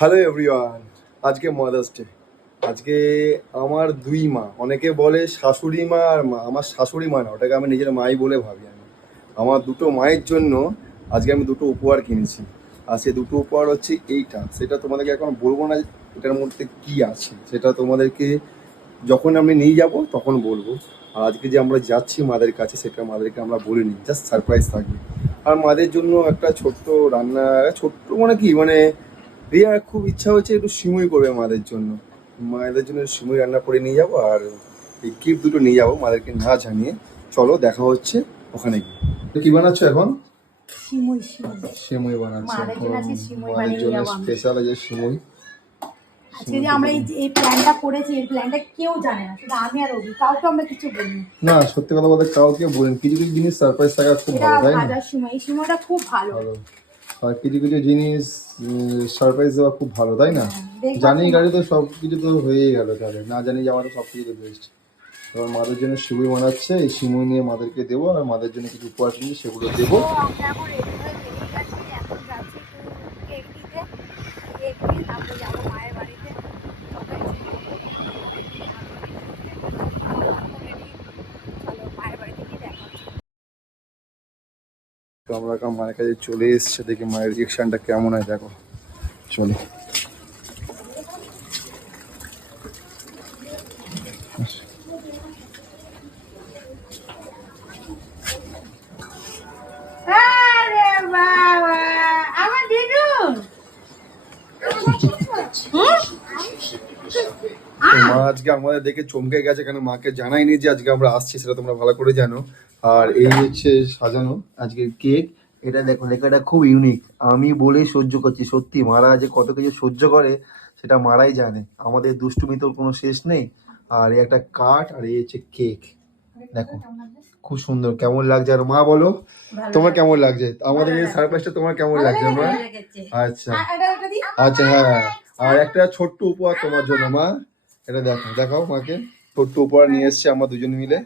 Hello everyone, আজকে mother's day. আজকে আমার দুই মা, অনেকে বলে শাশুড়ি মা আর মা, আমার শাশুড়ি মা না, ওটাকে আমি নিজের মাই বলে ভাবি। আমি আমার দুটো মায়ের জন্য আজকে আমি দুটো উপহার কিনেছি। আর সে দুটো উপহার হচ্ছে এইটা, সেটা তোমাদেরকে এখন বলবো না এটার মধ্যে কি আছে, সেটা তোমাদেরকে যখন আমি নিয়ে যাব তখন বলবো। আর আজকে যে আমরা যাচ্ছি মাদের কাছে, সেটা মাদেরকে আমরা বলিনি, জাস্ট সারপ্রাইজ থাকবে। আর মাদের জন্য একটা ছোট্ট রান্না, ছোট্ট মানে কি মানে রিয়া খুব ইচ্ছা হচ্ছে একটু সিমুই করবে মাদের জন্য। মায়েদের জন্য সিমুই রান্না করে নিয়ে যাবো, আর এই গিফট দুটো নিয়ে যাবো মাদেরকে না জানিয়ে। চলো দেখা হচ্ছে ওখানে গিয়ে। কি বানাচ্ছো এখন? সিমুই সিমুই বানাচ্ছো? মাদের জন্য আজকে সিমুই মাদের বানিয়ে জন্য নিয়ে যাবো আমি। স্পেশাল আছে সিমুই। আজকে যে আমরা এই প্ল্যানটা করেছি, এই প্ল্যানটা কেউ জানে না, শুধু আমি আর রবি, কাউকে আমরা কিছু বলিনি। না, সত্যি কথা বলতে কাউকে বলেন, কিছু কিছু জিনিস সারপ্রাইজ থাকা খুব এটা ভালো, তাই না? ভাজার সিমুই, এই সিমুইটা খুব ভালো। আর কিছু কিছু জিনিস সারপ্রাইজ দেওয়া খুব ভালো, তাই না? দেখবা জানি তো। গাড়ি তো সব কিছু তো হয়েই গেল, তাহলে না জানি যে আমাদের সব কিছু তো বেস্ট। এবার মাদের জন্য সিমুই বানাচ্ছে, এই সিমুই নিয়ে মাদেরকে দেবো, আর মাদের জন্য কিছু উপহার কিনছি সেগুলো দেবো। তো আমরা এখন রেডি হয়ে বেরিয়ে গেছি, এখন যাচ্ছি একটু কেক দিতে, কেক নিয়ে তারপরে যাবো মায়ের বাড়িতে। সবাই চলো মায়ের বাড়িতে গিয়ে দেখা হচ্ছে। তো আমরা এখন মায়ের কাছে চলে এসছে, দেখি মায়ের রিয়েকশনটা কেমন হয়, দেখো। চলো। আরে বাবা, আমার দিদুন। মা আজকে আমাদের দেখে চমকে গেছে, কেন মাকে জানাইনি যে আজকে আমরা আসছি, সেটা তোমরা ভালো করে জানো। আর এই হচ্ছে সাজানো আজকের কেক। এটা দেখো, লেখাটা খুব ইউনিক, আমি বলেই সহ্য করছি। সত্যি মারা যে কত কিছু সহ্য করে সেটা মারাই জানে। আমাদের দুষ্টুমি তো কোনো শেষ নেই। আর এই একটা কাঠ, আর এই হচ্ছে কেক। দেখো খুব সুন্দর, কেমন লাগছে? আর মা বলো তোমার কেমন লাগছে? আমাদের এই সারপ্রাইজটা তোমার কেমন লাগছে মা? আচ্ছা আচ্ছা, হ্যাঁ। আর একটা ছোট্ট উপহার তোমার জন্য মা, এটা দেখো, দেখাও মাকে। ছোট্ট উপহার নিয়ে এসছে আমরা দুজন মিলে।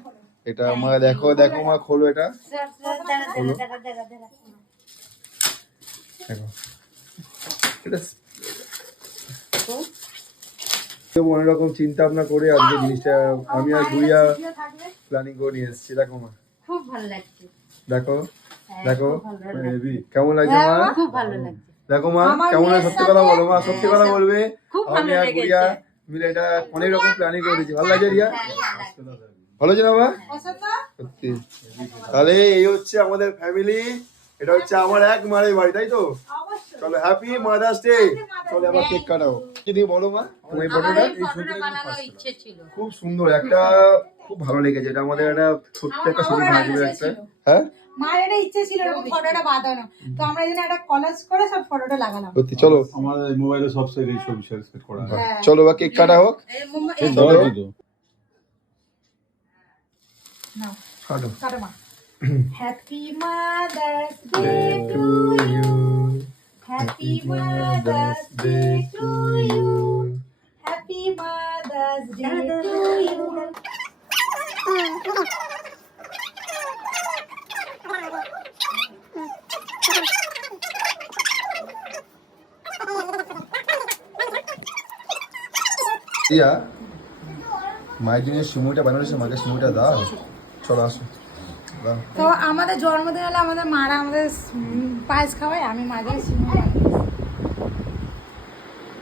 এটা মা দেখো, দেখো মা, খোলো এটা, খোলো। দেখো এটা অন্যরকম চিন্তা ভাবনা করে আজকে জিনিসটা আমি আর গুইয়া প্ল্যানিং করে নিয়ে এসেছি। দেখো মা, খুব ভালো লাগছে। দেখো দেখো কেমন লাগছে মা? খুব ভালো লাগছে। দেখো মা কেমন লাগে, সত্যি কথা বলো মা, সত্যি কথা বলবে। খুব আমি ভালো আর গুইয়া লেগেছে। মিলে এটা অনেক রকম প্ল্যানিং করেছি। ভালো লাগছে রিয়া? ভালো আছে না মা? সত্যি। তাহলে এই হচ্ছে আমাদের ফ্যামিলি, এটা হচ্ছে আমার এক মায়ের বাড়ি, তাই তো? চলো, হ্যাপি মাদার্স ডে। চলো আবার কেক কাটাও। কি দিয়ে বলো মা, তোমার এই ফটোটা খুব সুন্দর, একটা খুব ভালো লেগেছে। এটা আমাদের একটা ছোট্ট একটা ছবি বানাচ্ছিল একটা। হ্যাঁ, মায়ের একটা ইচ্ছে ছিল এরকম ফটোটা বাঁধানো, তো আমরা এখানে একটা কলাজ করে সব ফটোটা লাগালাম। সত্যি। চলো আমার মোবাইলে সব সাইড এই ছবি শেয়ার করা হয়। চলো বা কেক কাটা হোক। চলো নাও কাটো। কাটো মা। Happy mother's day to you, happy mother's day to you, happy mother's day to you. Riya, মায়ের জন্য সিমুইটা বানানো, মাকে সিমুইটা দাও। চলো আসো, দাও। তো আমাদের জন্মদিন হলে আমাদের মারা আমাদের পায়েস খাওয়ায়, আমি মাদের সিমুই বানিয়েছি।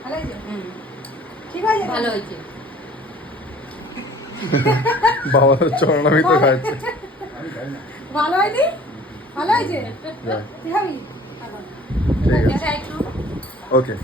ভালো হয়েছে? ঠিক আছে, ভালো হয়েছে। বাবা চরণামি তো খাচ্ছে। ভালো হয়নি? ভালো হয়েছে? যা, তুই খাবি? ঠিক আছে, ওকে।